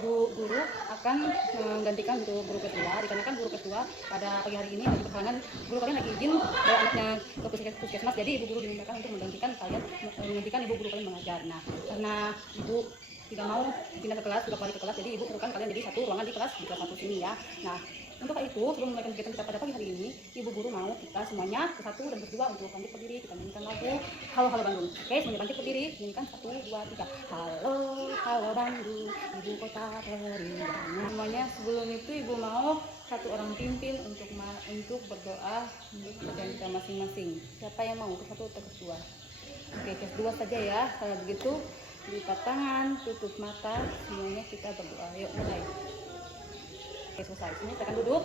ibu guru akan menggantikan untuk guru kedua, dikarenakan guru kedua pada pagi hari ini lagi berhalangan, guru kalian lagi izin bawa anaknya ke puskesmas, jadi ibu guru dimintakan untuk menggantikan ibu guru kalian mengajar. Nah, karena ibu tidak mau pindah ke kelas, sudah kembali ke kelas, jadi ibu perlukan kalian jadi satu ruangan di kelas 1 sini ya. Nah, untuk itu sebelum memulai kegiatan kita pada pagi hari ini, ibu guru mau kita semuanya bersatu dan berdua untuk bangkit berdiri, kita nyanyikan lagu Halo Halo Bandung. Oke, semuanya bangkit berdiri, nyanyikan 1, 2, 3. Halo Halo Bandung, ibu kota terindah. Semuanya sebelum itu ibu mau satu orang pimpin untuk berdoa untuk kerjaan kita masing-masing. Siapa yang mau? Satu atau kedua? Oke, kedua saja ya. Kalau begitu lipat tangan, tutup mata, semuanya kita berdoa. Yuk mulai. Oke, selesai. Sini tekan duduk.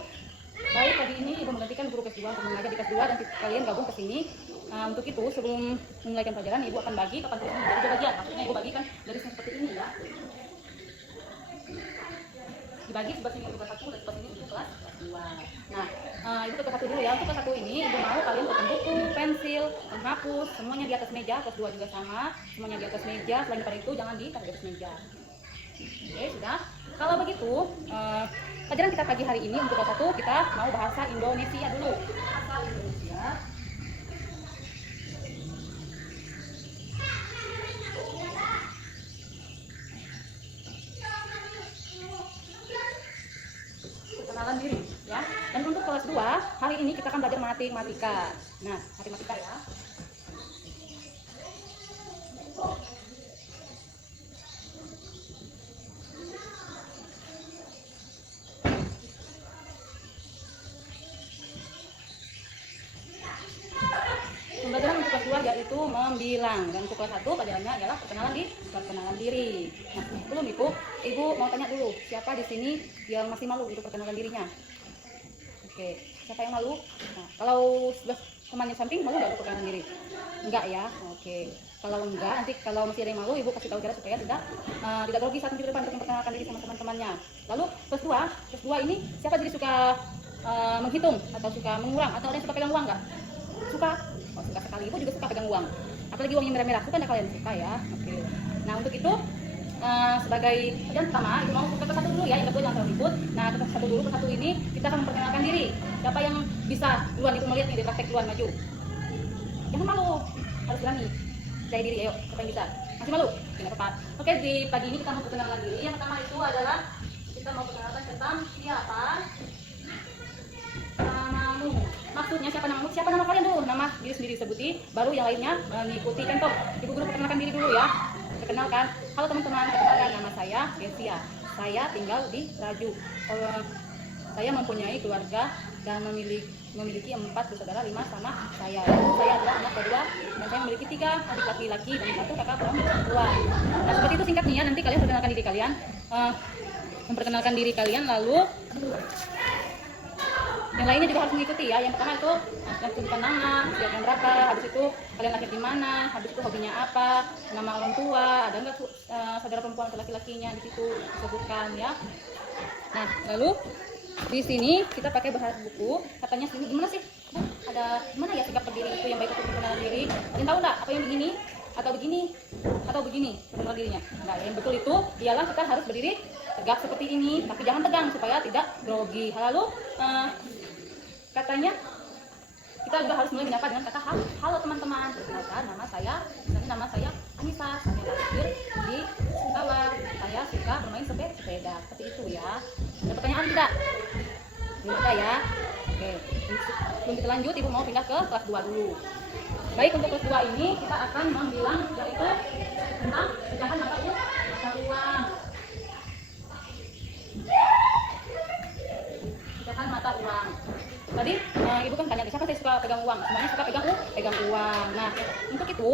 Baik, pagi ini ibu menggantikan guru kelas 2 untuk mengajar di kelas 2 dan kalian gabung ke sini. Untuk itu sebelum memulai pelajaran ibu akan bagi papan tulis menjadi 2 bagian. Maksudnya ibu bagikan garisnya seperti ini ya. Dibagi sebelah sini untuk kelas 1 dan sebelah sini untuk kelas 2. Nah, ibu ke kelas 1 dulu ya. Untuk kelas 1 ini ibu mau kalian letakkan buku, pensil, penghapus, semuanya di atas meja. Kelas 2 juga sama, semuanya di atas meja. Selain daripada itu jangan ditaruh di atas meja. Oke, sudah. Kalau begitu, pelajaran kita pagi hari ini untuk kelas 1 kita mau bahasa Indonesia dulu. Bahasa Indonesia. Perkenalan diri ya. Dan untuk kelas 2, hari ini kita akan belajar matematika. Nah, matematika ya. Pembelajaran untuk kelas 2 yaitu membilang, dan untuk kelas 1 pelajarannya adalah perkenalan diri. Nah, sebelum itu ibu mau tanya dulu, siapa di sini yang masih malu untuk perkenalan dirinya? Oke, siapa yang malu? Nah, kalau sudah temannya samping malu nggak untuk perkenalan diri? Enggak ya. Oke, kalau enggak, nanti kalau masih ada yang malu ibu kasih tahu cara supaya tidak grogi saat di depan untuk memperkenalkan diri sama teman-temannya. Lalu kelas 2 ini siapa jadi suka menghitung atau suka mengurang, atau ada yang suka pegang uang nggak? Suka? Oh, suka sekali. Ibu juga suka pegang uang, apalagi uangnya merah-merah. Suka nggak kalian? Suka ya. Oke. Nah, untuk itu sebagai pelajaran pertama ibu mau ke kelas 1 dulu ya, yang kedua jangan terlalu ribut. Nah, ke kelas 1 dulu. Kelas 1 ini kita akan memperkenalkan diri. Siapa yang bisa duluan? Ibu melihat nih di praktek duluan, maju. Jangan malu, harus berani. Percaya diri, ayo. Siapa yang bisa? Masih malu? Tidak apa-apa. Oke, di pagi ini kita mau perkenalan diri. Yang pertama itu adalah kita mau perkenalkan tentang siapa namamu. Maksudnya siapa namamu? Siapa nama kalian dulu? Nama diri sendiri sebuti, baru yang lainnya mengikuti contoh. Ibu guru perkenalkan diri dulu ya. Perkenalkan, halo teman-teman, perkenalkan nama saya Gesia. Saya tinggal di Raju. Saya mempunyai keluarga dan memiliki 4 bersaudara, 5 sama saya. Lalu saya adalah anak kedua dan saya memiliki 3 adik laki-laki dan 1 kakak perempuan. Nah, seperti itu singkatnya. Nanti kalian perkenalkan diri kalian, memperkenalkan diri kalian, lalu yang lainnya juga harus mengikuti ya. Yang pertama itu tentukan nama, usianya berapa, habis itu kalian lahir di mana, habis itu hobinya apa, nama orang tua, ada enggak saudara perempuan atau laki-lakinya, di situ disebutkan ya. Nah, lalu di sini kita pakai bahasa buku. Katanya sini gimana sih, Bu? Ada gimana ya sikap berdiri itu yang baik untuk perkenalan diri? Kalian tahu enggak apa yang begini atau begini atau begini perkenalan dirinya? Nah, yang betul itu ialah kita harus berdiri tegak seperti ini, tapi jangan tegang supaya tidak grogi. Lalu katanya kita juga harus mulai menyapa dengan kata halo teman-teman. Perkenalkan, nama saya Anissa, saya lahir di Singkawa, saya suka bermain sepeda. Seperti itu ya. Ada pertanyaan tidak? Belum ada ya. Oke, sebelum kita lanjut ibu mau pindah ke kelas 2 dulu. Baik, untuk kelas 2 ini kita akan membilang yaitu tentang pecahan mata uang. Pecahan mata uang. Tadi ibu kan tanya siapa saya suka pegang uang. Semuanya suka pegang uang. Nah, untuk itu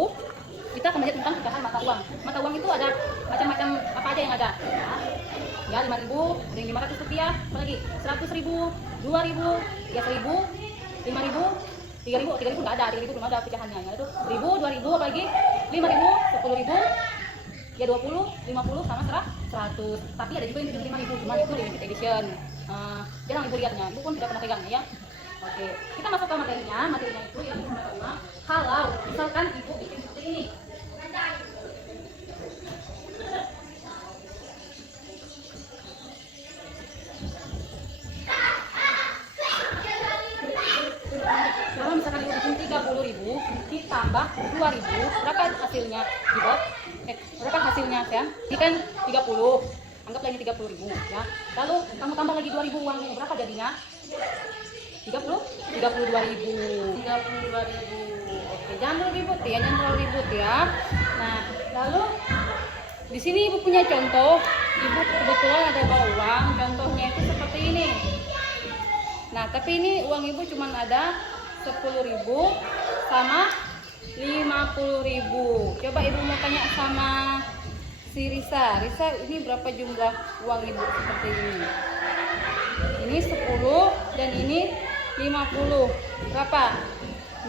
kita akan belajar tentang pecahan mata uang. Mata uang itu ada macam-macam apa aja yang ada. Ya, 5.000, ada yang 500 rupiah, apa lagi? 100.000, 2.000, ya 1.000, 5.000, 3.000 nggak ada, 3.000 belum ada pecahannya. Itu 1.000, 2.000, apa lagi? 5.000, 10.000, ya 20, 50 sama 100. Tapi ada juga yang 75.000, cuma itu limited edition. Jarang ibu lihatnya, ibu pun tidak pernah pegangnya ya. Oke, kita masuk ke materinya. Materinya itu yang pertama, kalau misalkan ibu bikin seperti ini. 2.000, berapa hasilnya Ibu? Berapa hasilnya sayang? Ini kan 30, anggaplah ini 30.000 ya. Lalu kamu tambah lagi 2.000 uangnya, berapa jadinya? 32.000. Oke, jangan terlalu ribut ya, jangan terlalu ribut ya. Nah, lalu di sini Ibu punya contoh. Ibu kebetulan ada bawa uang, contohnya itu seperti ini. Nah, tapi ini uang Ibu cuma ada 10.000 sama 50.000. Coba Ibu mau tanya sama si Risa. Risa, ini berapa jumlah uang Ibu seperti ini? Ini 10 dan ini 50. Berapa?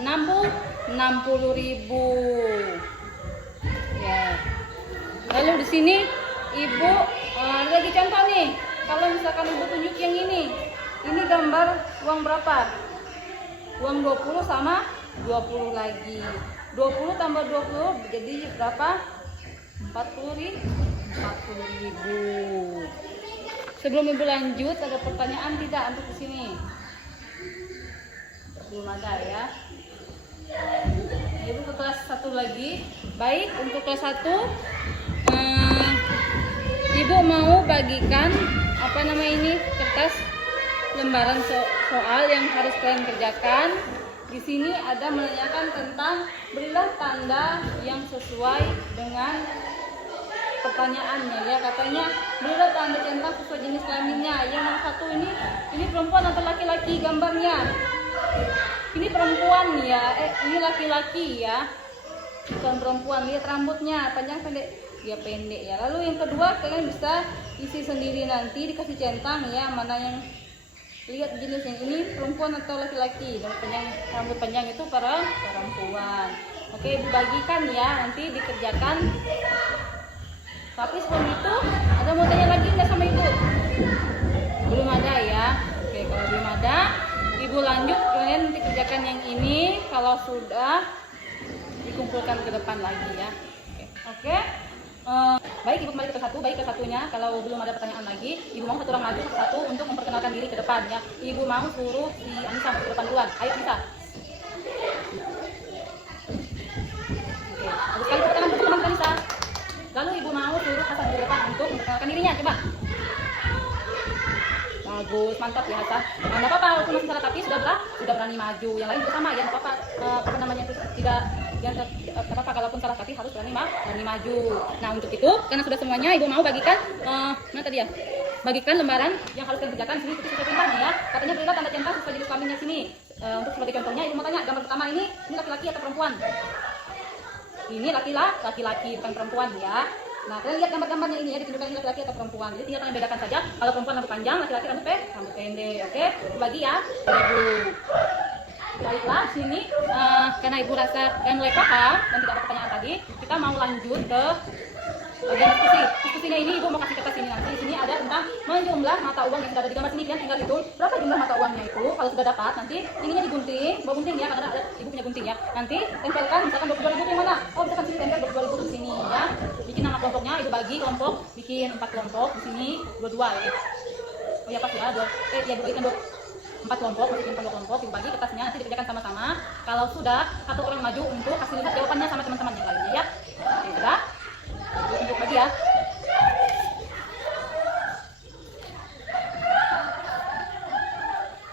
60.000. Ya. Lalu di sini Ibu lagi contoh nih. Kalau misalkan Ibu tunjuk yang ini gambar uang berapa? Uang 20 sama 20 lagi. 20 tambah 20 jadi berapa? 40.000. Sebelum Ibu lanjut, ada pertanyaan tidak untuk di sini? Belum ada ya. Ibu ke kelas 1 lagi. Baik, untuk kelas 1 Ibu mau bagikan kertas lembaran soal yang harus kalian kerjakan. Di sini ada menanyakan tentang berilah tanda yang sesuai dengan pertanyaannya ya. Katanya berilah tanda centang sesuai jenis kelaminnya. Yang nomor 1 ini perempuan atau laki-laki gambarnya? Ini perempuan ya. Ini laki-laki ya. Bukan perempuan. Lihat rambutnya panjang pendek. Ya pendek ya. Lalu yang kedua kalian bisa isi sendiri nanti dikasih centang ya, mana yang lihat jenisnya ini perempuan atau laki-laki. Dan rambut panjang itu para perempuan. Oke, Ibu bagikan ya, nanti dikerjakan. Tapi sebelum itu ada mau tanya lagi nggak sama Ibu? Belum ada ya. Oke, kalau belum ada Ibu lanjut, kalian nanti kerjakan yang ini. Kalau sudah dikumpulkan ke depan lagi ya. Oke. Baik, Ibu kembali ke kelas 1. Baik, kelas 1-nya kalau belum ada pertanyaan lagi, Ibu mau satu orang maju ke satu untuk memperkenalkan diri ke depan ya. Ibu mau suruh si Anissa ke depan duluan. Ayo Anissa. Oke, habis kali perkenalan untuk teman Anissa. Lalu Ibu mau suruh Hasan ke depan untuk memperkenalkan dirinya. Coba. Bagus, mantap ya Hasan. Nggak apa-apa, walaupun masih salah tapi sudah berani maju. Yang lain juga sama ya, nggak apa-apa. Itu tidak yang apa-apa, kalaupun salah tapi harus berani maju. Nah, untuk itu karena sudah semuanya Ibu mau bagikan bagikan lembaran yang harus kalian kerjakan. Sini ikuti sesuai perintahnya ya. Katanya berilah tanda centang sesuai jenis kelaminnya sini. Untuk sebagai contohnya Ibu mau tanya gambar pertama ini laki-laki atau perempuan? Ini laki-laki bukan perempuan ya. Nah, kalian lihat gambar-gambarnya ini ya, ditunjukkan ini laki-laki atau perempuan. Jadi tinggal kalian bedakan saja. Kalau perempuan rambut panjang, laki-laki rambut pendek. Oke, bagi ya. Ibu. Baiklah, sini karena Ibu rasa kalian mulai paham dan tidak ada pertanyaan tadi, kita mau lanjut ke bagian diskusi. Diskusinya ini Ibu mau kasih kertas ini nanti. Di sini ada tentang menjumlah mata uang yang sudah ada di gambar sini. Kalian tinggal hitung berapa jumlah mata uangnya itu. Kalau sudah dapat, nanti ininya digunting, bawa gunting ya, karena ada Ibu punya gunting ya. Nanti tempelkan misalkan 22.000 yang mana? Oh, misalkan sini tempel 22.000 di sini ya. Bikin nama kelompoknya, Ibu bagi kelompok, bikin 4 kelompok di sini 22 ya. Oh ya pas ya, ya bikin 4 kelompok, masukin 4 kelompok, Ibu bagi kertasnya, nanti dikerjakan sama-sama. Kalau sudah, satu orang maju untuk kasih lihat jawabannya sama teman-teman yang lainnya ya. Oke, sudah. Untuk bagi ya.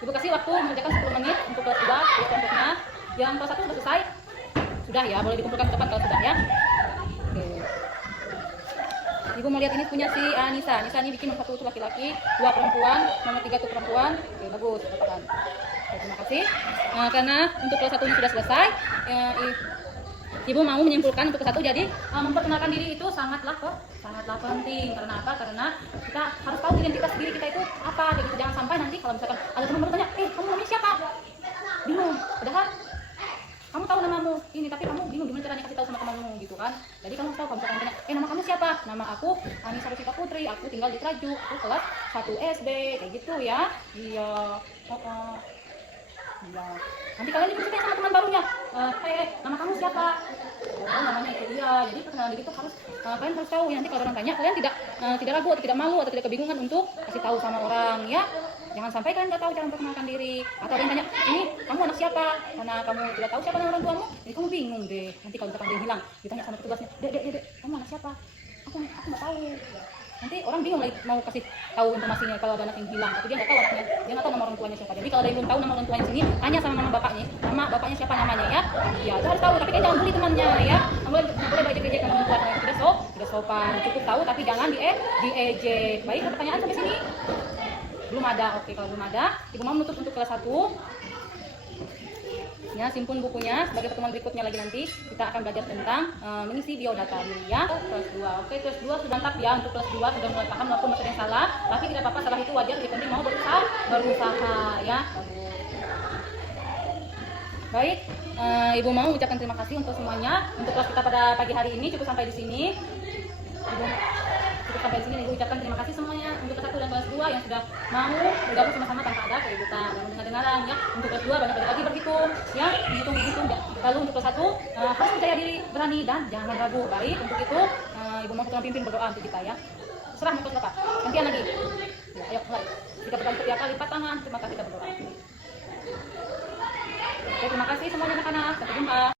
Ibu kasih waktu mengerjakan 10 menit untuk kelas 2 kelompoknya. Yang kelas 1 sudah selesai. Sudah ya, boleh dikumpulkan ke depan kalau sudah ya. Oke. Ibu mau lihat ini punya si Anissa. Anissa ini bikin nomor 1 itu laki-laki, 2 perempuan, nomor 3 itu perempuan. Oke, bagus, dapatkan. Oke, terima kasih. Nah, karena untuk kelas 1 ini sudah selesai, Ibu mau menyimpulkan untuk kelas 1. Jadi memperkenalkan diri itu sangatlah penting. Karena apa? Karena kita harus tahu identitas diri kita itu apa. Jadi jangan sampai nanti kalau misalkan ada teman baru tanya, kamu namanya siapa? Bingung. Padahal kamu tahu namamu ini, tapi kamu bingung gimana caranya kasih tahu sama temanmu gitu kan. Jadi kamu tahu kalau misalkan tanya, nama kamu siapa? Nama aku Anissa Rusita Putri, aku tinggal di Trajuk, aku kelas 1 SD, kayak gitu ya. Iya. Iya. Nanti kalian diberi sama teman barunya, nama kamu siapa? Oh, namanya itu dia. Jadi perkenalan diri itu harus kalian harus tahu. Nanti kalau orang tanya, kalian tidak ragu atau tidak malu atau tidak kebingungan untuk kasih tahu sama orang ya. Jangan sampai kalian nggak tahu cara memperkenalkan diri. Atau ada yang tanya, ini kamu anak siapa? Karena kamu tidak tahu siapa nama orang tuamu, jadi kamu bingung deh. Nanti kalau misalkan dia hilang, ditanya sama petugasnya, dek, kamu anak siapa? Aku nggak tahu. Nanti orang bingung lagi mau kasih tahu informasinya kalau ada anak yang hilang, tapi dia nggak tahu anaknya, dia nggak tahu nama orang tuanya siapa. Jadi kalau ada yang belum tahu nama orang tuanya sini, tanya sama nama bapaknya siapa namanya ya. Ya itu harus tahu, tapi kan jangan bully temannya ya. Nggak boleh ejek-ejek sama orang tua, tidak sopan. Cukup tahu tapi jangan diejek. Baik, ada pertanyaan sampai sini? Belum ada. Oke, kalau belum ada, Ibu mau menutup untuk kelas 1. Ya, simpun bukunya. Sebagai pertemuan berikutnya lagi nanti kita akan belajar tentang mengisi biodata dulu ya. Kelas 2. Oke, kelas 2 sudah mantap ya. Untuk kelas 2 sudah mulai paham walaupun masih ada yang salah, tapi tidak apa-apa, salah itu wajar, yang penting mau berusaha ya. Baik, Ibu mau ucapkan terima kasih untuk semuanya. Untuk kelas kita pada pagi hari ini cukup sampai di sini. Ibu ucapkan terima kasih semuanya untuk kelas 1 dan kelas 2 yang sudah mau bergabung sama-sama tanpa ada keributan dan mendengar-dengaran ya. Untuk kelas 2 banyak-banyak berhitung ya, hitung ya. Lalu untuk kelas 1 harus percaya diri, berani dan jangan ragu. Baik, untuk itu Ibu mau ketua pimpin berdoa untuk kita ya. Serah mau kelas berapa? Gantian lagi. Ya, ayo mulai. Kita berdoa untuk tiap kali lipat tangan. Terima kasih.